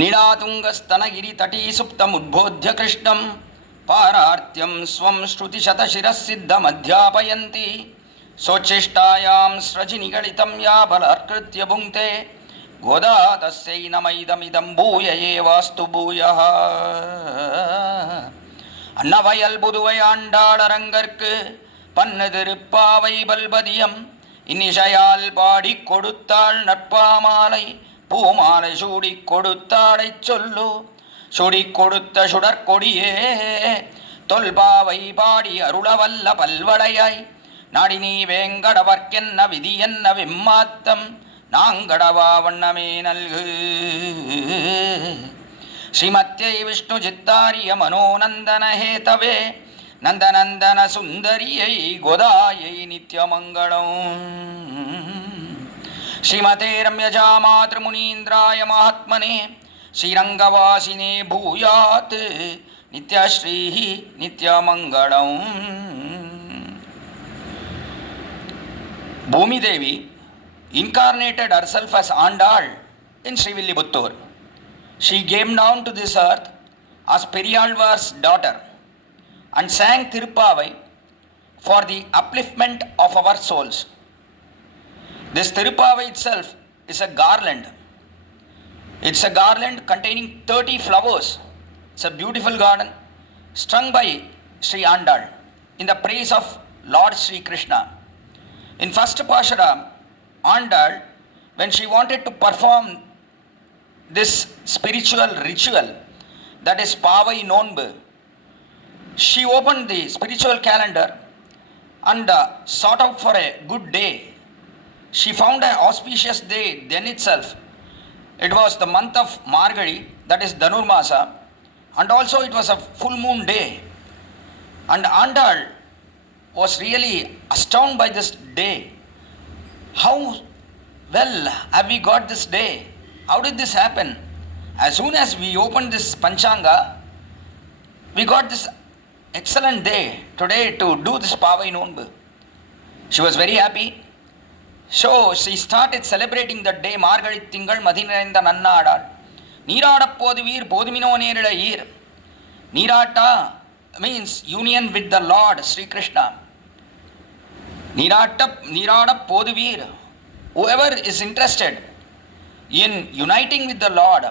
नीलातुङ्गस्तनगिरितटी सुप्तमुद्बोध्य कृष्णं पारार्त्यं स्वं श्रुतिशतशिरःसिद्धमध्यापयन्ति सोच्छिष्टायां स्रजिनिगलितं या बलात्कृत्य भुङ्क्ते गोदा तस्यै नमैदमिदं भूय एवास्तु भूयः அன்னவயல் புதுவை ஆண்டாளரங்கற்கு பன்னு திருப்பாவை பல்பதியம் இன்னிசையால் பாடிக் கொடுத்தாள் நட்பாமாலை பூமாலை சூடிக் கொடுத்தாளைச் சொல்லு சுடிக் கொடுத்த சுடற்கொடியே தொல்பாவை பாடி அருளவல்ல பல்வளையாய் நாடினீ வேங்கடவர்க்கென்ன விதி என்ன விம்மாத்தம் நாங்கடவா வண்ணமே நல்கு श्रीमत्यै विष्णुचित्तार्य मनोनन्दन हेतवे नन्दनन्दन सुन्दर्यै गोदायै नित्यमङ्गलम् श्रीमते रम्यजा मातृमुनीन्द्राय महात्मने श्रीरङ्गवासिने भूयात् नित्यश्रीः नित्यमङ्गलम्. Bhumidevi incarnated herself as Andal in Srivilliputturu. She came down to this earth as Periyalvar's daughter and sang Tiruppavai for the upliftment of our souls. This Tiruppavai itself is a garland. It's a garland containing 30 flowers. It's a beautiful garden strung by Sri Andal in the praise of Lord Sri Krishna. In first Pashara, Andal, when she wanted to perform this spiritual ritual, that is Pavai Nonbu, she opened the spiritual calendar and sought out for a good day. She found an auspicious day then itself. It was the month of Margari, that is Dhanurmasa, and also it was a full moon day. And Andal was really astounded by this day. How well have we got this day? How did this happen? As soon as we opened this Panchanga, we got this excellent day today to do this Pavai Nonbu. She was very happy. So she started celebrating that day. Margari Tingal Madhinarenda Nannadal. Neerada Poduveer Podumino Nerila Year. Neerata means union with the Lord Sri Krishna. Neerada Poduveer. Whoever is interested in uniting with the Lord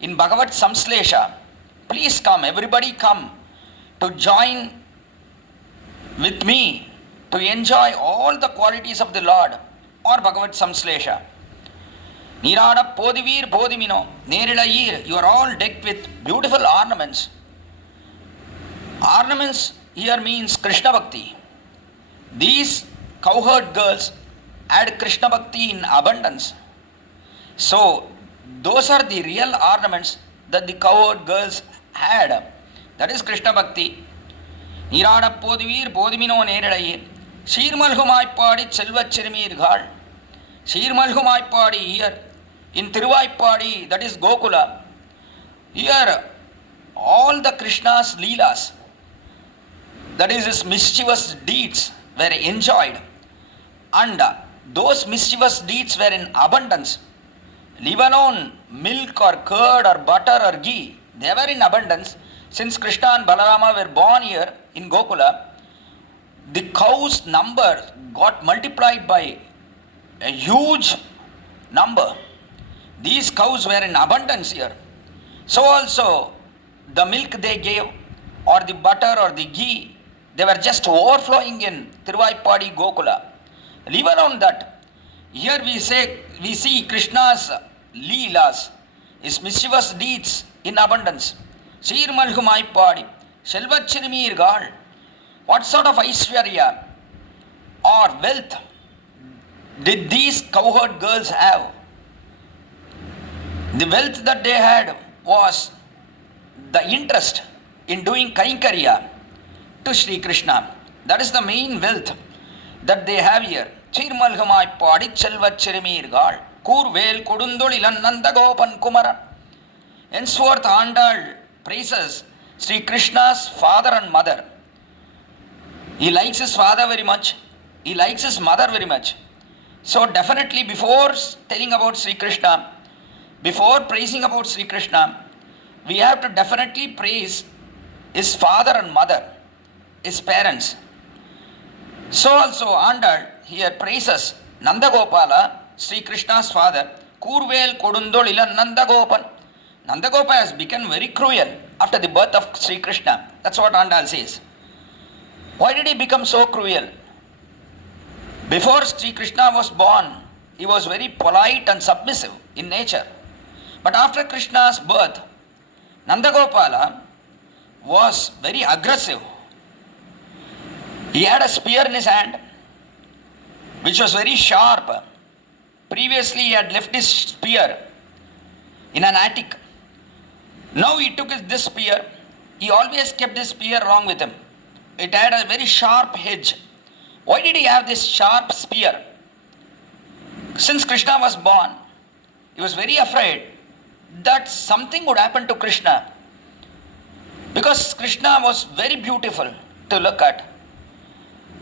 in Bhagavat Samslesha, please come, everybody come to join with me to enjoy all the qualities of the Lord or Bhagavat Samslesha. Nirada Podivir Bodimino Nerilayir, you are all decked with beautiful ornaments. Ornaments here means Krishna Bhakti. These cowherd girls had Krishna Bhakti in abundance. So, those are the real ornaments that the cowherd girls had. That is Krishna Bhakti. Nirada Podivir Bodimino Neradayir. Shirmalhumaipadi Chelvachirimir. Shirmalhumaipadi here in Tiruvaipadi, that is Gokula. Here, all the Krishna's Leelas, that is his mischievous deeds, were enjoyed. And those mischievous deeds were in abundance. Leave alone milk or curd or butter or ghee, they were in abundance. Since Krishna and Balarama were born here in Gokula, the cows' number got multiplied by a huge number. These cows were in abundance here. So also the milk they gave or the butter or the ghee, they were just overflowing in Tiruvaipadi Gokula. Leave alone that. Here we see Krishna's Leelas, his mischievous deeds in abundance. Shirmalhumaipadi, Selvachirimir. What sort of Aishwarya or wealth did these cowherd girls have? The wealth that they had was the interest in doing Kaikarya to Sri Krishna. That is the main wealth that they have here. Chirmalhumaipadi Chelvachirimir. Kurvel Kodundolilan Nandagopan Kumara. Henceforth Andal praises Sri Krishna's father and mother. He likes his father very much. He likes his mother very much. So definitely before telling about Sri Krishna, Before praising about Sri Krishna, we have to definitely praise his father and mother, his parents. So also Andal here praises Nandagopala, Sri Krishna's father, Kurvel Kodundol Ilan Nandagopan. Nandagopa has become very cruel after the birth of Sri Krishna. That's what Andal says. Why did he become so cruel? Before Sri Krishna was born, he was very polite and submissive in nature. But after Krishna's birth, Nandagopala was very aggressive. He had a spear in his hand, which was very sharp. Previously, he had left his spear in an attic. Now he took this spear. He always kept his spear along with him. It had a very sharp edge. Why did he have this sharp spear? Since Krishna was born, he was very afraid that something would happen to Krishna. Because Krishna was very beautiful to look at.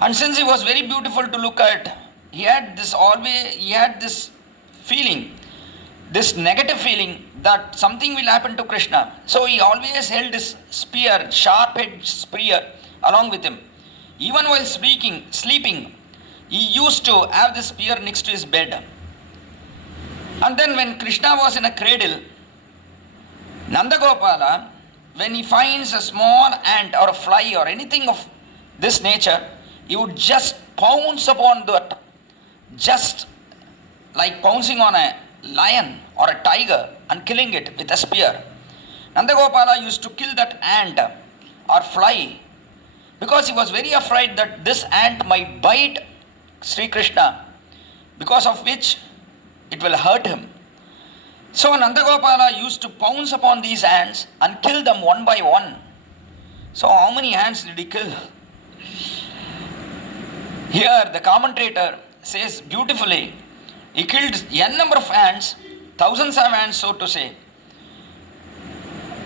And since he was very beautiful to look at, he had this feeling, this negative feeling that something will happen to Krishna. So he always held his spear, sharp-edged spear, along with him. Even while sleeping, he used to have this spear next to his bed. And then when Krishna was in a cradle, Nandagopala, when he finds a small ant or a fly or anything of this nature, he would just pounce upon that, just like pouncing on a lion or a tiger and killing it with a spear. Nandagopala used to kill that ant or fly because he was very afraid that this ant might bite Sri Krishna, because of which it will hurt him. So Nandagopala used to pounce upon these ants and kill them one by one. So how many ants did he kill? Here the commentator says beautifully, he killed n number of ants, thousands of ants so to say.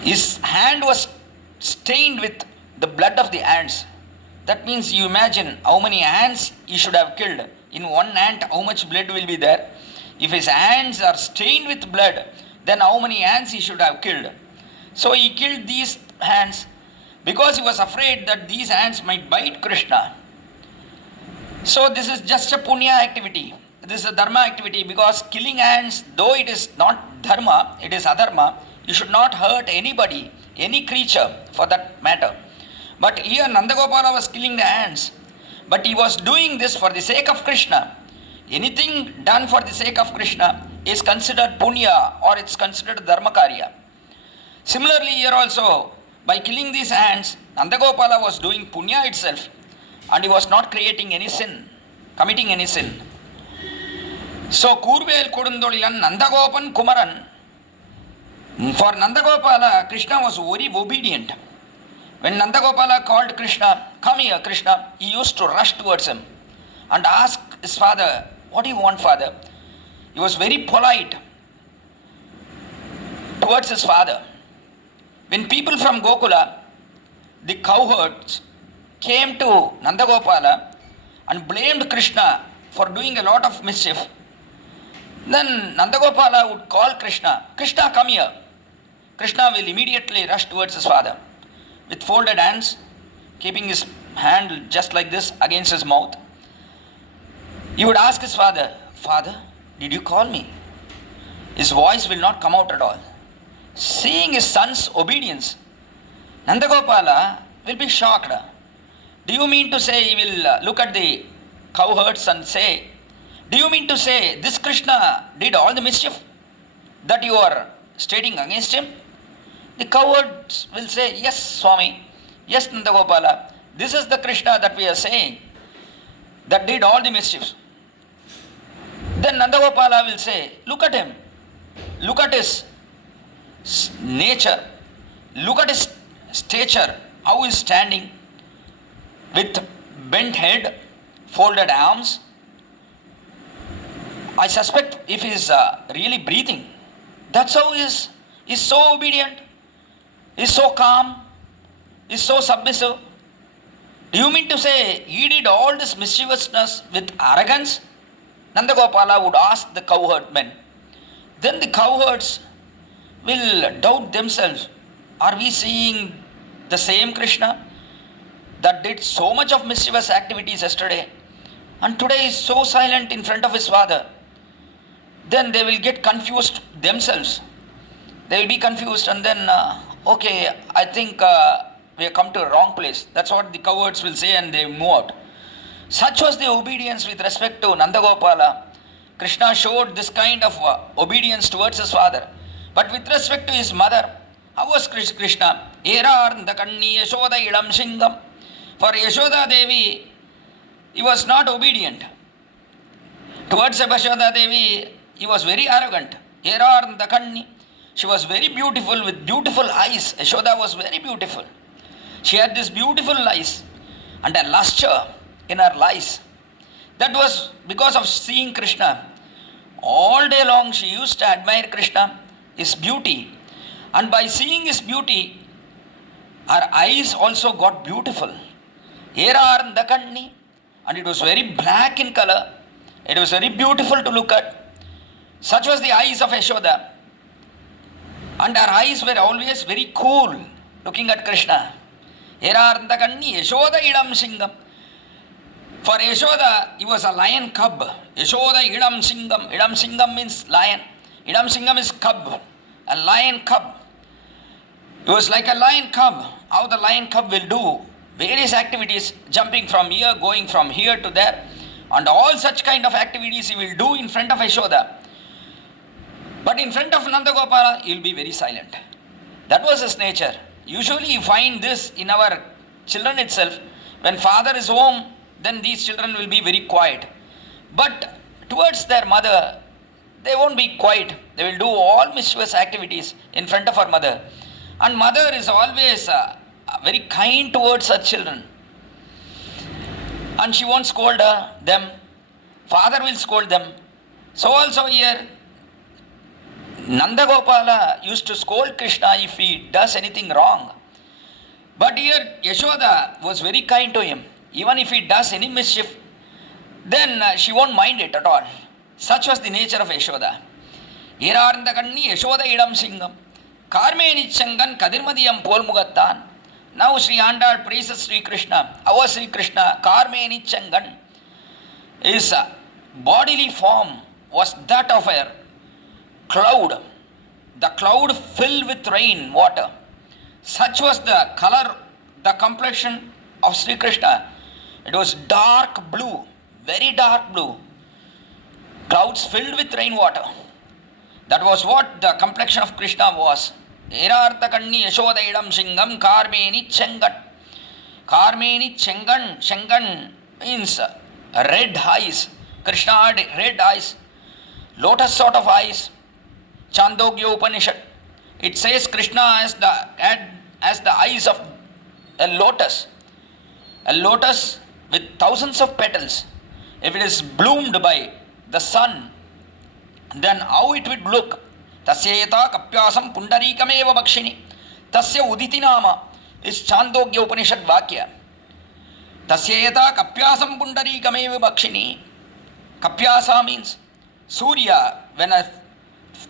His hand was stained with the blood of the ants. That means you imagine how many ants he should have killed. In one ant, how much blood will be there? If his hands are stained with blood, then how many ants he should have killed? So he killed these ants because he was afraid that these ants might bite Krishna. So this is just a punya activity. This is a dharma activity, because killing ants, though it is not dharma, it is adharma. You should not hurt anybody, any creature for that matter. But here Nandagopala was killing the ants. But he was doing this for the sake of Krishna. Anything done for the sake of Krishna is considered punya, or it's considered dharma karya. Similarly here also, by killing these ants, Nandagopala was doing punya itself, and he was not creating any sin, committing any sin. So Kurvel Kodundolilan Nandagopan Kumaran, for Nandagopala, Krishna was very obedient. When Nandagopala called Krishna, "Come here, Krishna," he used to rush towards him and ask his father, "What do you want, father?" He was very polite towards his father. When people from Gokula, the cowherds, came to Nandagopala and blamed Krishna for doing a lot of mischief, then Nandagopala would call Krishna, "Krishna, come here." Krishna will immediately rush towards his father with folded hands, keeping his hand just like this against his mouth. He would ask his father, "Father, did you call me?" His voice will not come out at all. Seeing his son's obedience, Nandagopala will be shocked. Do you mean to say he will look at the cowherds and say, "Do you mean to say this Krishna did all the mischief that you are stating against him?" The cowherds will say, "Yes, Swami, yes, Nandagopala, this is the Krishna that we are saying that did all the mischiefs." Then Nandagopala will say, "Look at him, look at his nature, look at his stature, how he is standing with bent head, folded arms. I suspect if he is really breathing, that's how he is. He is so obedient, he is so calm, he is so submissive. Do you mean to say he did all this mischievousness with arrogance?" Nandagopala would ask the cowherd men. then the cowherds will doubt themselves. Are we seeing the same Krishna that did so much of mischievous activities yesterday and today is so silent in front of his father? Then they will get confused themselves. They will be confused and then, okay, I think we have come to a wrong place. That's what the cowherds will say and they move out. Such was the obedience with respect to Nandagopala. Krishna showed this kind of obedience towards his father. But with respect to his mother, how was Krishna? Erarndakanni Yashoda Ilam Singam. For Yashoda Devi, he was not obedient. Towards Yashoda Devi, he was very arrogant. Erarndakanni. She was very beautiful with beautiful eyes. Yashoda was very beautiful. She had this beautiful eyes and a luster in her eyes. That was because of seeing Krishna. All day long she used to admire Krishna, his beauty. And by seeing his beauty, her eyes also got beautiful. Erarndakanni. And it was very black in color. It was very beautiful to look at. Such was the eyes of Yashoda. And her eyes were always very cool, looking at Krishna. Erarndakanni Yashoda Idam Singam. For Yashoda, he was a lion cub. Yashoda Idam Singam. Idam Singam means lion. Idam Singam is cub. A lion cub. He was like a lion cub. How the lion cub will do various activities, jumping from here, going from here to there, and all such kind of activities he will do in front of Yashoda. But in front of Nandagopala, he will be very silent. That was his nature. Usually you find this in our children itself. When father is home, then these children will be very quiet. But towards their mother, they won't be quiet. They will do all mischievous activities in front of her mother. And mother is always very kind towards her children. And she won't scold them. Father will scold them. So also here, Nandagopala used to scold Krishna if he does anything wrong. But here Yashoda was very kind to him. Even if he does any mischief, then she won't mind it at all. Such was the nature of Yashoda. Erarndakanni Yashoda Idam Singam. Karmeni Changan Kadirmadiyam Pol Mugattan. Now Sri Andal praises Sri Krishna. Our Sri Krishna, Karmeni Changan, his bodily form was that of a cloud. The cloud filled with rain, water. Such was the color, the complexion of Sri Krishna. It was dark blue, very dark blue. Clouds filled with rainwater. That was what the complexion of Krishna was. Erarthakanni Yashoda Idam Singam Karmeni Chengan. Karmeni Chengan. Chengan means red eyes. Krishna had red eyes, lotus sort of eyes. Chandogya Upanishad. It says Krishna has the eyes of a lotus. A lotus with thousands of petals. If it is bloomed by the sun, then how it would look? Tasyeta kapyasam pundarikam eva bakshini. Tasya uditi nama is Chandogya Upanishad Vakya. Tasyeta kapyasam pundarikam eva bakshini. Kapyasa means Surya. When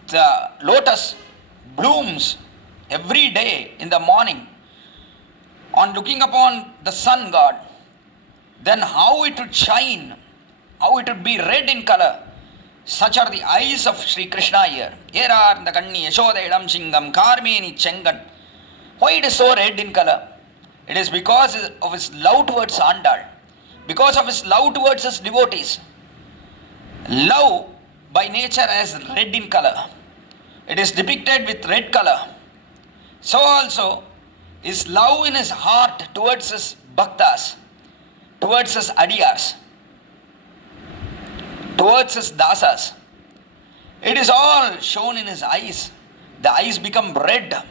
the lotus blooms every day in the morning, on looking upon the sun god, then how it would shine, how it would be red in color. Such are the eyes of Sri Krishna here. Erarndakanni Yashoda Idam Singam Karmeni Chengan. Why it is so red in color? It is because of his love towards Andal, because of his love towards his devotees. Love by nature as red in color. It is depicted with red color. So also his love in his heart towards his bhaktas, towards his adiyars, towards his dasas. It is all shown in his eyes. The eyes become red.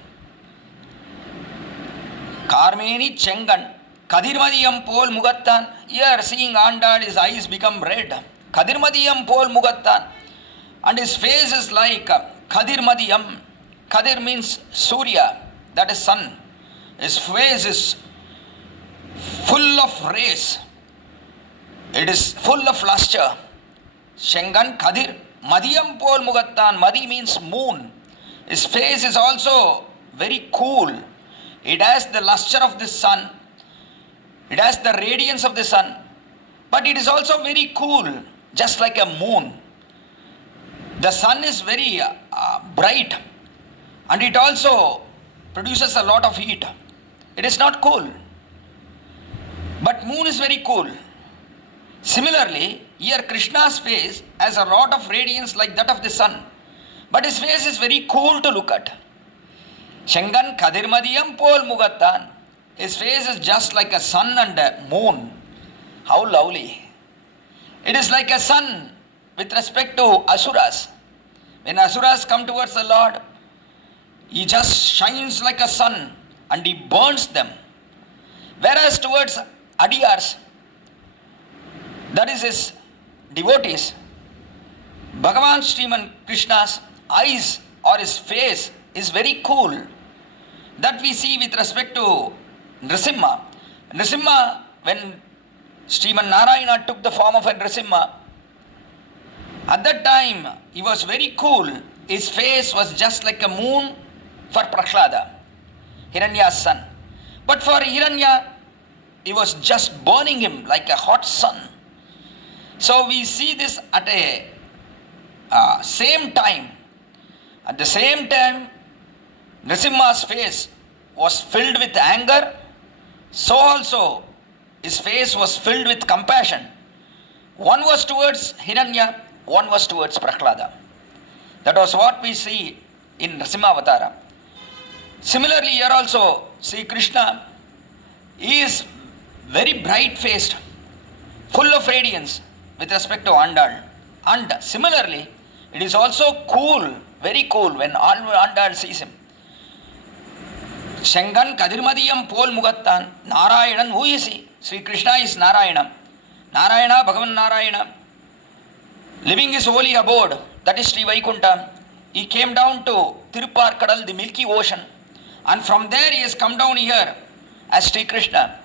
Karmeni Chengan. Kadirmadiyam Pol Mugattan. Here seeing Andal, his eyes become red. Kadirmadiyam Pol Mugattan. And his face is like Kadirmadiyam. Kadir means Surya, that is sun. His face is full of rays. It is full of luster. Shengan Kadir Madiyam pol mugattan. Madi means moon. His face is also very cool. It has the luster of the sun. It has the radiance of the sun. But it is also very cool, just like a moon. The sun is very bright, and it also produces a lot of heat. It is not cool. But moon is very cool. Similarly, here Krishna's face has a lot of radiance like that of the sun. But his face is very cool to look at. Shengan Kadirmadiyam Pol Mugattan. His face is just like a sun and a moon. How lovely. It is like a sun with respect to Asuras. When Asuras come towards the Lord, he just shines like a sun and he burns them. Whereas towards Adiyars, that is his devotees, Bhagavan Sriman Krishna's eyes or his face is very cool. That we see with respect to Nrisimha. Nrisimha, when Sriman Narayana took the form of a Nrisimha, at that time he was very cool. His face was just like a moon for Prahlada, Hiranya's son. But for Hiranya, he was just burning him like a hot sun. So we see this at a same time. At the same time, Nrisimha's face was filled with anger. So also his face was filled with compassion. One was towards Hiranya, one was towards Prahlada. That was what we see in Nrisimha Avatara. Similarly, here also, see Krishna, he is very bright faced, full of radiance with respect to Andal. And similarly, it is also cool, very cool when Andal sees him. Shengan Kadirmadiyam Pol Mugattan. Narayanan, who is he? Sri Krishna is Narayana. Narayana, Bhagavan Narayana, living his holy abode, that is Sri Vaikunta. He came down to Tirupparkadal, the Milky Ocean, and from there he has come down here as Sri Krishna.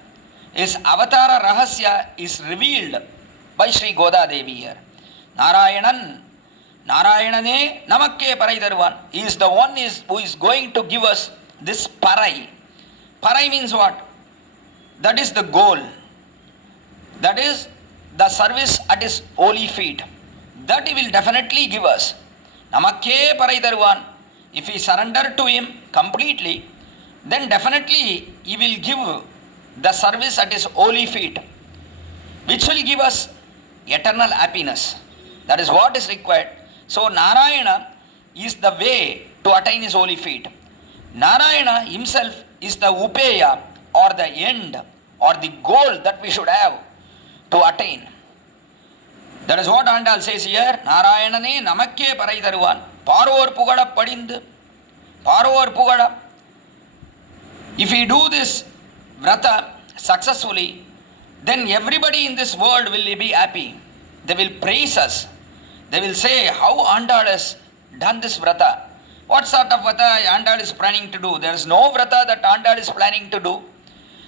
His Avatara Rahasya is revealed by Sri Goda Devi here. Narayanan, Narayanane Namakke Parai Darvan. He is the one who is going to give us this Parai. Parai means what? That is the goal. That is the service at his holy feet. That he will definitely give us. Namakke Parai Darvan. If we surrender to him completely, then definitely he will give the service at his holy feet, which will give us eternal happiness. That is what is required. So Narayana is the way to attain his holy feet. Narayana himself is the upeya, or the end, or the goal that we should have to attain. That is what Andal says here. Narayanane namakke parai daruvan. Paror pugada padindu. Paror pugada. If we do this vrata successfully, then everybody in this world will be happy. They will praise us. They will say how Andal has done this vrata. What sort of vrata Andal is planning to do? There is no vrata that Andal is planning to do.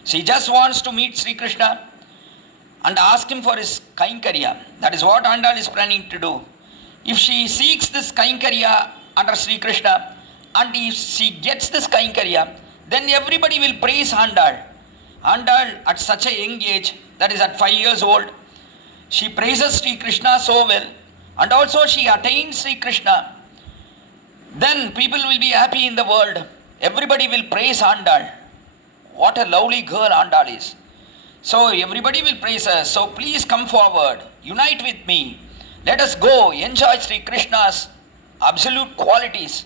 She just wants to meet Sri Krishna and ask him for his Kainkarya. That is what Andal is planning to do. If she seeks this Kainkarya under Sri Krishna, and if she gets this Kainkarya, then everybody will praise Andal. Andal at such a young age, that is at 5 years old, she praises Sri Krishna so well, and also she attains Sri Krishna. Then people will be happy in the world. Everybody will praise Andal. What a lovely girl Andal is. So everybody will praise her. So please come forward. Unite with me. Let us go enjoy Sri Krishna's absolute qualities.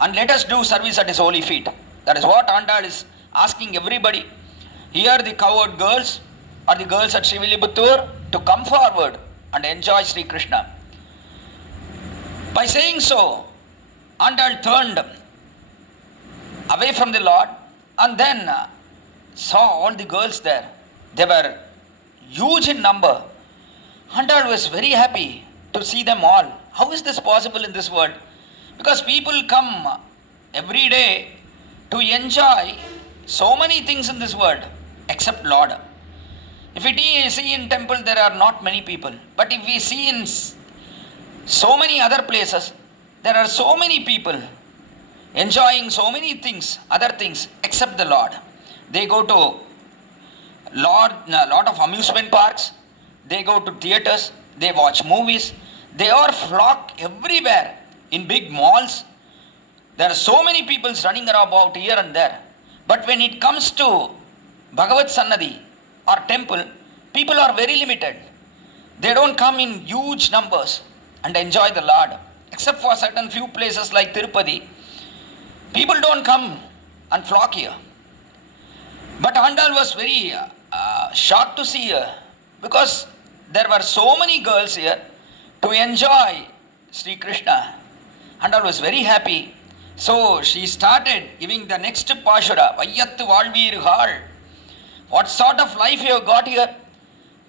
And let us do service at his holy feet. That is what Andal is asking everybody. Here the cowherd girls or the girls at Srivilliputtooru to come forward and enjoy Sri Krishna. By saying so, Andal turned away from the Lord and then saw all the girls there. They were huge in number. Andal was very happy to see them all. How is this possible in this world? Because people come every day to enjoy so many things in this world except Lord. If we see in temple there are not many people. But if we see in So many other places, there are so many people enjoying so many things, other things, except the Lord. They go to lot of amusement parks, they go to theaters, they watch movies, they are flock everywhere in big malls. There are so many people running about here and there. But when it comes to Bhagavad Sannadhi or temple, people are very limited. They don't come in huge numbers and enjoy the Lord. Except for certain few places like Tiruppavai, people don't come and flock here. But Andal was very shocked to see her because there were so many girls here to enjoy Sri Krishna. Andal was very happy. So she started giving the next Pashura, Vayyattu Valveerugal. What sort of life you have got here?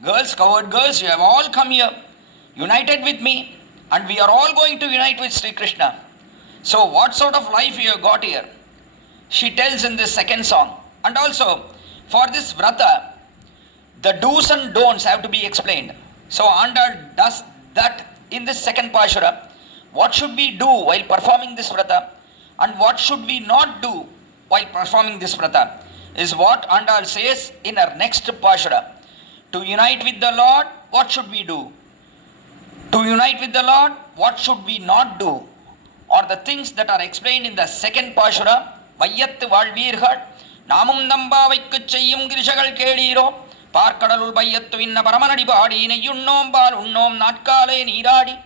Girls, coward girls, you have all come here, united with me, and we are all going to unite with Sri Krishna. So what sort of life you have got here? She tells in this second song. And also, for this vrata, the do's and don'ts have to be explained. So Andal does that in this second Pashura. What should we do while performing this vrata? And what should we not do while performing this vrata? Is what Andal says in her next Pashura. To unite with the Lord, what should we do? To unite with the Lord, what should we not do? Or the things that are explained in the second Pashura, Vayyattu Valveerugal, Namum Nambavaikku Cheyyum Girishagal Kediro, Parkadalul Vayyattu Inna Paramanadi Paadi, Neyyunnom Bal Unnom Natkale Niradi,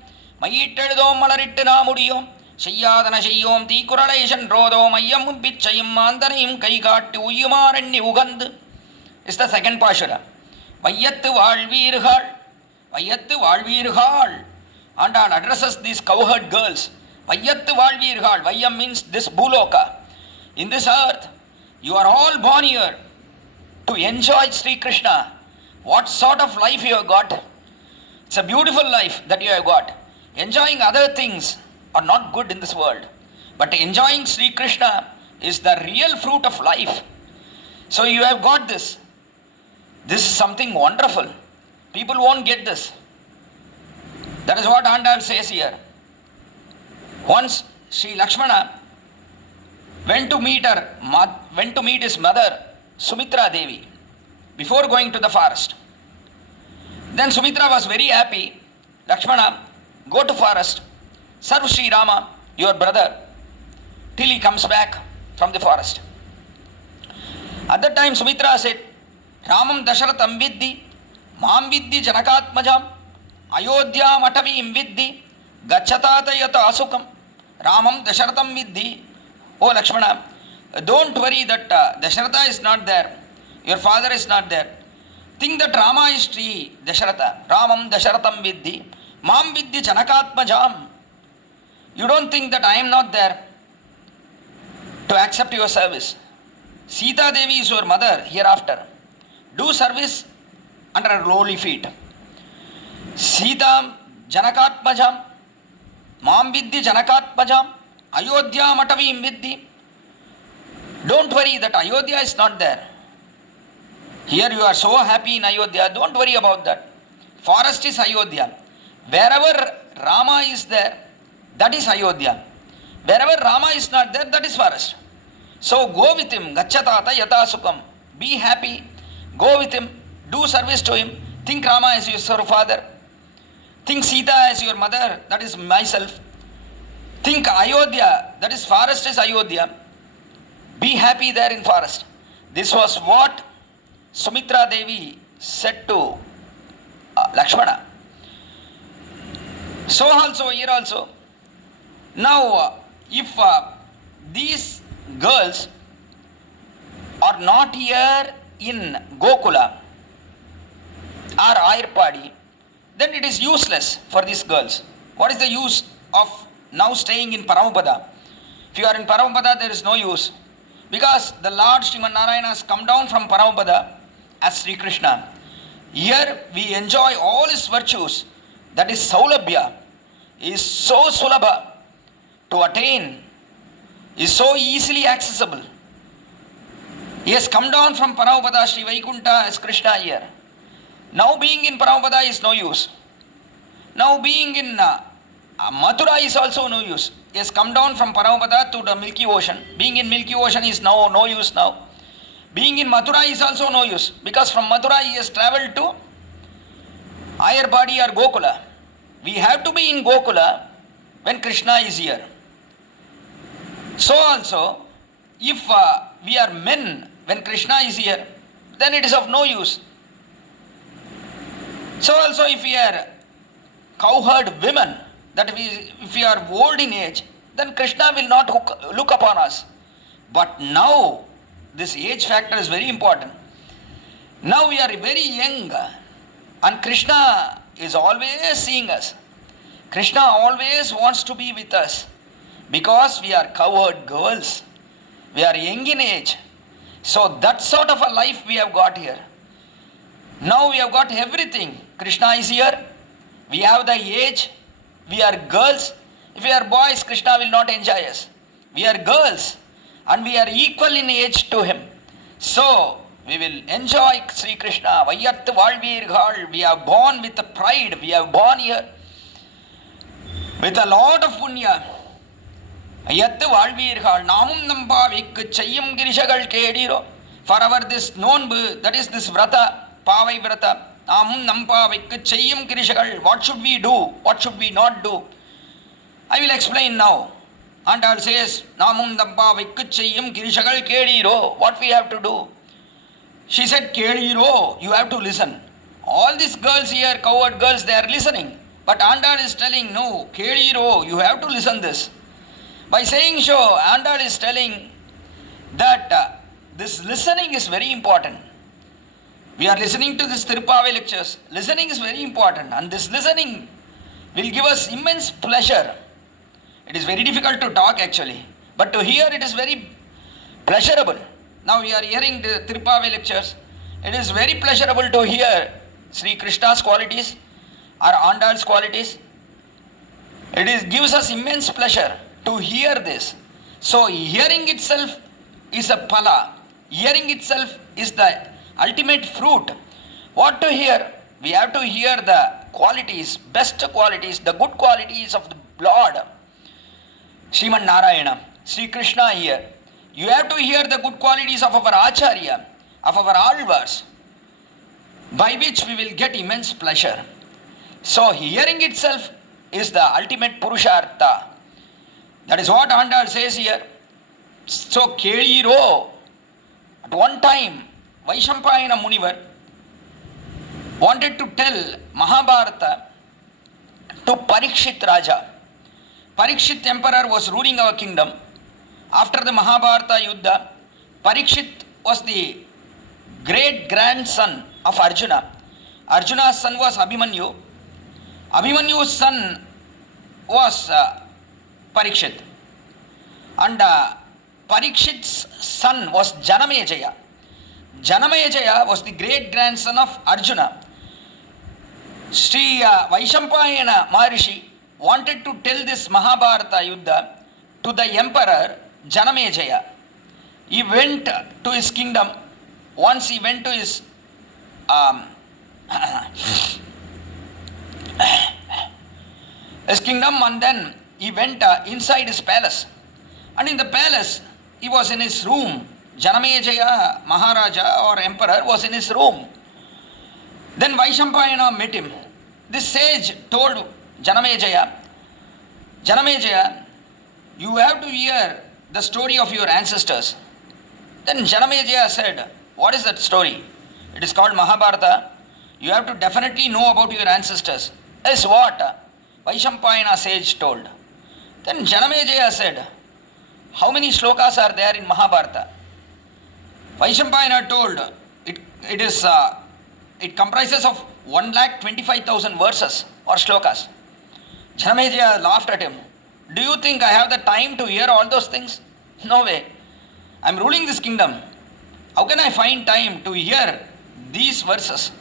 Mayitedom Malarittu Namudiyom, Shayyadana Shayyom Tikuralai Shandrodom, Ayyam Pichayim Mandarim Kaikatti Uyumarenni Ugand. Is the second Pashura. Vayyattu Valveerugal, Vayyattu Valveerugal. Andal addresses these cowherd girls. Vayyattu Valveerugal. Vayyam means this Bhuloka. In this earth, you are all born here to enjoy Sri Krishna. What sort of life you have got? It's a beautiful life that you have got. Enjoying other things are not good in this world. But enjoying Sri Krishna is the real fruit of life. So you have got this. This is something wonderful. People won't get this. That is what Andal says here. Once Sri Lakshmana went to meet his mother, Sumitra Devi, before going to the forest. Then Sumitra was very happy. Lakshmana, go to forest, serve Sri Rama, your brother, till he comes back from the forest. At that time Sumitra said, Ramam Dasharatham Viddi, Mam Viddi Janakatmajam, Ayodhya Matavim Viddi, Gachatata Yata Asukam, Ramam Dasharatham Viddi. Oh Lakshmana, don't worry that Dasharatha is not there, your father is not there. Think that Rama is Sri Dasharatha. Ramam Dasharatham Viddi, Mam Viddi Janakatmajam. You don't think that I am not there to accept your service. Sita Devi is your mother hereafter. Do service under her lowly feet. Sita Janakatmajam, Mam Viddi Janakatmajam, Ayodhya Matavim Viddi. Don't worry that Ayodhya is not there. Here you are so happy in Ayodhya, don't worry about that. Forest is Ayodhya. Wherever Rama is there, that is Ayodhya. Wherever Rama is not there, that is forest. So go with him, Gachatata Yata Sukam. Be happy, go with him, do service to him. Think Rama as your father. Think Sita as your mother, that is myself. Think Ayodhya, that is forest is Ayodhya. Be happy there in forest. This was what Sumitra Devi said to Lakshmana. So also, here also. Now, if these girls are not here in Gokula or Ayirpadi, then it is useless for these girls. What is the use of now staying in Paramapada? If you are in Paramapada, there is no use. Because the Lord Sriman Narayana has come down from Paramapada as Sri Krishna. Here we enjoy all his virtues. That is Saulabhya. Is so Sulabha to attain, is so easily accessible. He has come down from Paramapada Sri Vaikunta as Krishna here. Now being in Paramapada is no use. Now being in Mathura is also no use. He has come down from Paramapada to the Milky Ocean. Being in Milky Ocean is now no use now. Being in Mathura is also no use, because from Mathura he has travelled to higher body or Gokula. We have to be in Gokula when Krishna is here. So also, if we are men when Krishna is here, then it is of no use. So also, if we are cowherd women, that if we are old in age, then Krishna will not look upon us. But now, this age factor is very important. Now we are very young, and Krishna is always seeing us. Krishna always wants to be with us, because we are cowherd girls. We are young in age. So that sort of a life we have got here. Now we have got everything. Krishna is here. We have the age. We are girls. If we are boys, Krishna will not enjoy us. We are girls, and we are equal in age to him. So we will enjoy Sri Krishna. Vayat Valvirgal. We are born with pride. We are born here with a lot of punya. Vayat Valvirgal. Namum Nambavik Chayam Girishagal Kediro. Forever this known, that is this Vrata, Pavai Vrata. Namum Nambavik Chayam Girishagal. What should we do? What should we not do? I will explain now. Andal says, Namum Nambavik Chayam Girishagal Kediro. What we have to do? She said, Kediro, you have to listen. All these girls here, cowherd girls, they are listening. But Andal is telling, no, Kediro, you have to listen this. By saying so, Andal is telling that this listening is very important. We are listening to this Tiruppavai lectures. Listening is very important, and this listening will give us immense pleasure. It is very difficult to talk actually, but to hear it is very pleasurable. Now we are hearing the Tiruppavai lectures. It is very pleasurable to hear Sri Krishna's qualities or Andal's qualities. It gives us immense pleasure to hear this. So hearing itself is a pala. Hearing itself is the ultimate fruit. What to hear? We have to hear the qualities, best qualities, the good qualities of the Lord. Sriman Narayana, Sri Krishna here. You have to hear the good qualities of our Acharya, of our Alvars, by which we will get immense pleasure. So hearing itself is the ultimate Purushartha. That is what Andal says here. So Keliro, at one time, Vaishampayana Munivar wanted to tell Mahabharata to Parikshit Raja. Parikshit emperor was ruling our kingdom. After the Mahabharata Yuddha, Parikshit was the great grandson of Arjuna. Arjuna's son was Abhimanyu. Abhimanyu's son was Parikshit. And Parikshit's son was Janamejaya. Janamejaya was the great grandson of Arjuna. Sri Vaishampayana Maharishi wanted to tell this Mahabharata Yuddha to the emperor Janamejaya. He went to his kingdom. Once he went to his kingdom, and then he went inside his palace. And in the palace, he was in his room. Janamejaya Maharaja or emperor was in his room. Then Vaishampayana met him. This sage told Janamejaya, you have to hear the story of your ancestors. Then Janamejaya said, what is that story? It is called Mahabharata. You have to definitely know about your ancestors. That is what Vaishampayana sage told. Then Janamejaya said, how many shlokas are there in Mahabharata? Vaishampayana told, it comprises of 1,25,000 verses or shlokas. Janamejaya laughed at him. Do you think I have the time to hear all those things? No way. I am ruling this kingdom. How can I find time to hear these verses?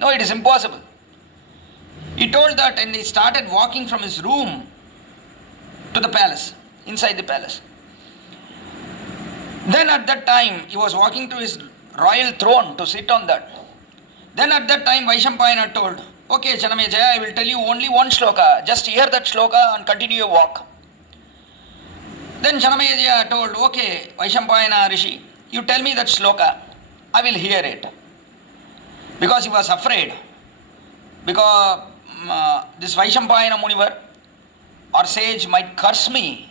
No, it is impossible. He told that, and he started walking from his room to the palace, inside the palace. Then at that time, he was walking to his royal throne to sit on that. Then at that time, Vaishampayana told, Okay, Janamejaya, I will tell you only one shloka. Just hear that shloka and continue your walk. Then Janamejaya told, okay, Vaishampayana Rishi, you tell me that shloka. I will hear it. Because he was afraid. Because this Vaishampayana Munivar or sage might curse me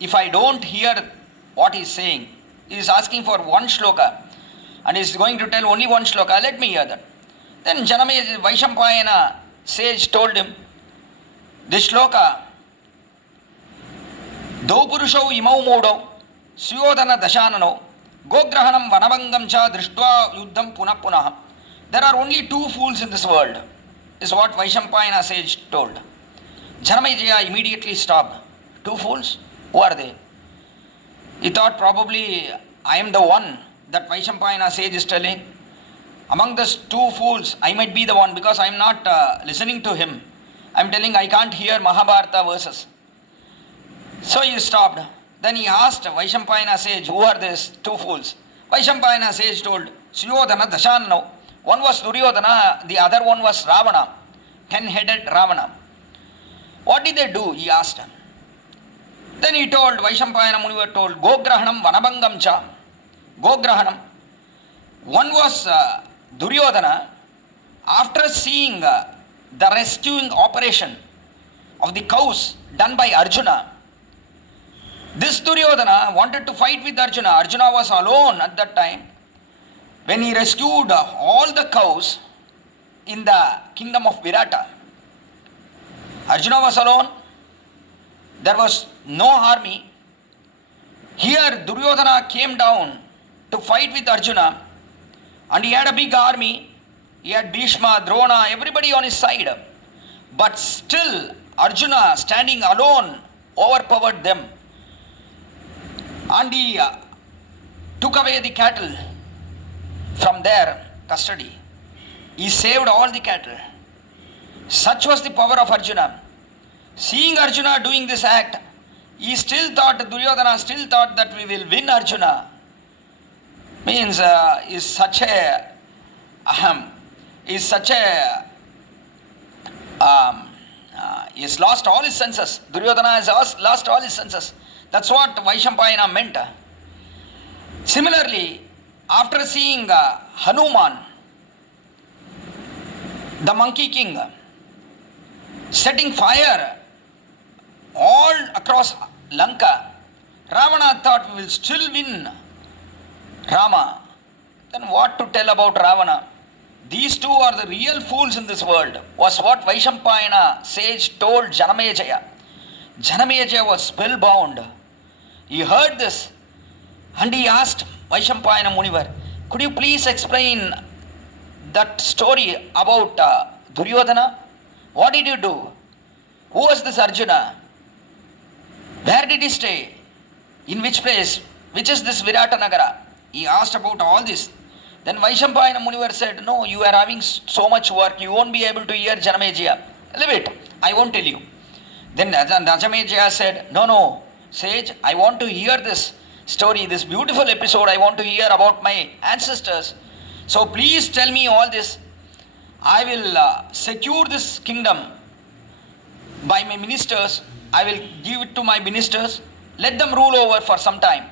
if I don't hear what he is saying. He is asking for one shloka and he is going to tell only one shloka. Let me hear that. Then Vaishampayana sage told him, this shloka, Dau Purushau Imau Modau, Suyodhana Dashanano, Gograham Vanavangam Cha Drishtva Yuddham Punah Punah. There are only two fools in this world, is what Vaishampayana sage told. Janamejaya immediately stopped. Two fools? Who are they? He thought probably I am the one that Vaishampayana sage is telling. Among the two fools, I might be the one because I am not listening to him. I am telling I can't hear Mahabharata verses. So he stopped. Then he asked Vaishampayana sage, who are these two fools? Vaishampayana sage told, Suyodhana Dashanano. One was Duryodhana, the other one was Ravana, 10-headed Ravana. What did they do? He asked. Then he told, Vaishampayana Munivar told, Gograhanam Vanabangam Cha. Gograhanam. One was Duryodhana. After seeing the rescuing operation of the cows done by Arjuna, this Duryodhana wanted to fight with Arjuna. Arjuna was alone at that time. When he rescued all the cows in the kingdom of Virata, Arjuna was alone. There was no army. Here Duryodhana came down to fight with Arjuna and he had a big army. He had Bhishma, Drona, everybody on his side. But still Arjuna standing alone overpowered them. And he took away the cattle from their custody. He saved all the cattle. Such was the power of Arjuna. Seeing Arjuna doing this act, he still thought, Duryodhana still thought that we will win Arjuna. Means is such a he has lost all his senses. Duryodhana has lost all his senses. That's what Vaishampayana meant. Similarly, after seeing Hanuman, the monkey king, setting fire all across Lanka, Ravana thought we will still win Rama. Then what to tell about Ravana? These two are the real fools in this world, was what Vaishampayana sage told Janamejaya. Janamejaya was spellbound. He heard this and he asked Vaishampayana Munivar, could you please explain that story about Duryodhana? What did you do? Who was this Arjuna? Where did he stay? In which place? Which is this Virata Nagara? He asked about all this. Then Vaishampayana Munivar said, no, you are having so much work, you won't be able to hear Janamejaya. Leave it, I won't tell you. Then Janamejaya said, no, sage, I want to hear this story, this beautiful episode, I want to hear about my ancestors. So please tell me all this. I will secure this kingdom by my ministers. I will give it to my ministers. Let them rule over for some time.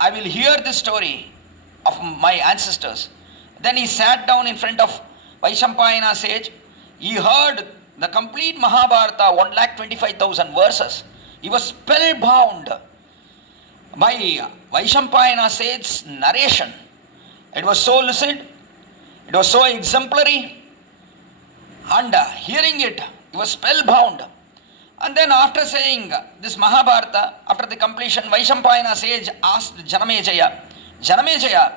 I will hear this story of my ancestors. Then he sat down in front of Vaishampayana sage. He heard the complete Mahabharata, 125,000 verses. He was spellbound by Vaishampayana sage's narration. It was so lucid, it was so exemplary, and hearing it, he was spellbound. And then after saying this Mahabharata, after the completion, Vaishampayana sage asked Janamejaya, Janamejaya,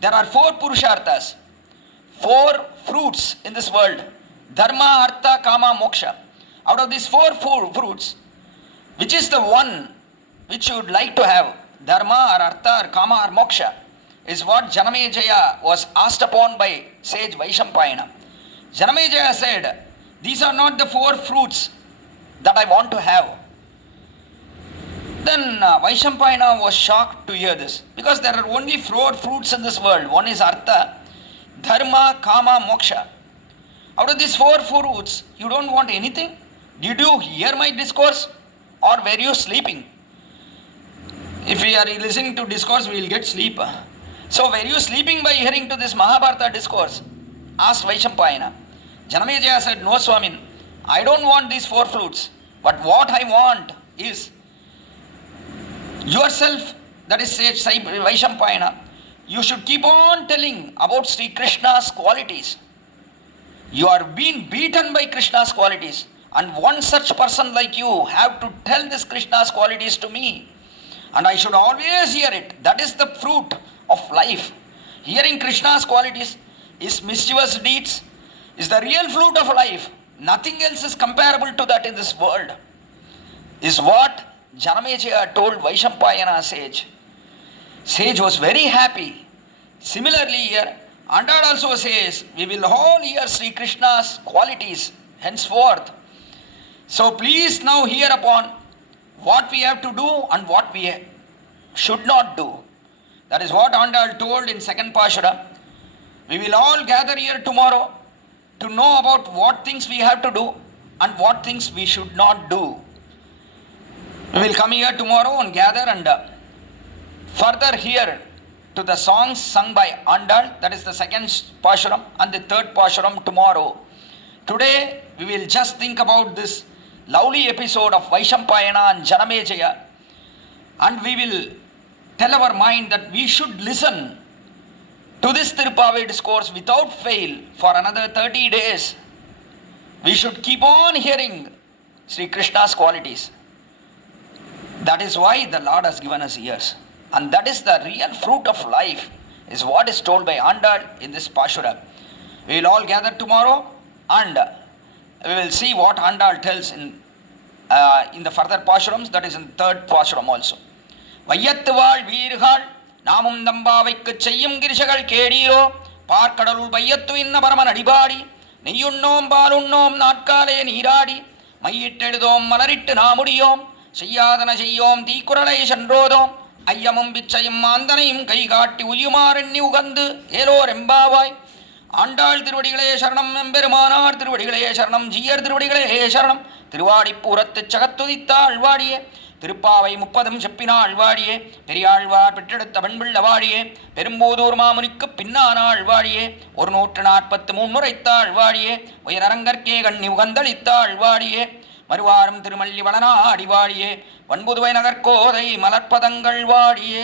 there are 4 Purusharthas, 4 fruits in this world, Dharma, Artha, Kama, Moksha. Out of these 4 fruits, which is the one which you would like to have, Dharma or Artha or Kama or Moksha, is what Janamejaya was asked upon by sage Vaishampayana. Janamejaya said, these are not the 4 fruits that I want to have. Then Vaishampayana was shocked to hear this, because there are only 4 fruits in this world. One is Artha, Dharma, Kama, Moksha. Out of these four fruits, you don't want anything? Did you hear my discourse? Or were you sleeping? If we are listening to discourse, we will get sleep. So were you sleeping by hearing to this Mahabharata discourse? Asked Vaishampayana. Janamejaya said, no Swami, I don't want these four fruits. But what I want is yourself, that is said Vaishampayana, you should keep on telling about Sri Krishna's qualities. You are being beaten by Krishna's qualities, and one such person like you have to tell this Krishna's qualities to me, and I should always hear it. That is the fruit of life. Hearing Krishna's qualities, his mischievous deeds, is the real fruit of life. Nothing else is comparable to that in this world. Is what Janamejaya told Vaishampayana sage. Sage was very happy. Similarly here, Andal also says, we will all hear Sri Krishna's qualities henceforth. So please now hear upon what we have to do and what we should not do. That is what Andal told in second Pashura. We will all gather here tomorrow to know about what things we have to do and what things we should not do. We will come here tomorrow and gather and further hear to the songs sung by Andal, that is the second Pashuram, and the third Pashuram tomorrow. Today we will just think about this lovely episode of Vaishampayana and Janamejaya, and we will tell our mind that we should listen to this Tiruppavai discourse without fail for another 30 days. We should keep on hearing Sri Krishna's qualities. That is why the Lord has given us ears. And that is the real fruit of life, is what is told by Andal in this Pashura. We will all gather tomorrow and we will see what Andal tells in the further Pashurams, that is in third Pashuram also. Vayyattuval Veergal Namum Dambavaikku Cheyyum Girishagal Kediro Parkadalul Vayyattu Inna Paraman Adibadi Neyunnom Balunnom Natkale Niradi Mayitedom Malarit Namudiyom Shayadana Shayom Dikurale Shandrodom ஐயமும் பிச்சையும் மாந்தனையும் கைகாட்டி உயுமாறெண்ணி உகந்து ஏலோர் எம்பாவாய் ஆண்டாள் திருவடிகளே சரணம் எம்பெருமானார் திருவடிகளே சரணம் ஜீயர் திருவடிகளே சரணம் திருவாடிப்பூரத்துச் சகத்துதித்தாள் வாடியே திருப்பாவை 30 செப்பினாள் வாடியே பெரியாழ்வார் பெற்றெடுத்த வெண்பிள்ள வாடியே பெரும்பூதூர் மாமுனிக்கு பின்னானாள் வாடியே 143 முறைத்தாள் வாடியே உயரங்கற்கே கண்ணி உகந்தளித்தாள் வாடியே மறுவாரும் திருமல்லி வளனாடி வாடியே வன்புதுவை நகர்கோதை மலர்ப்பதங்கள் வாடியே.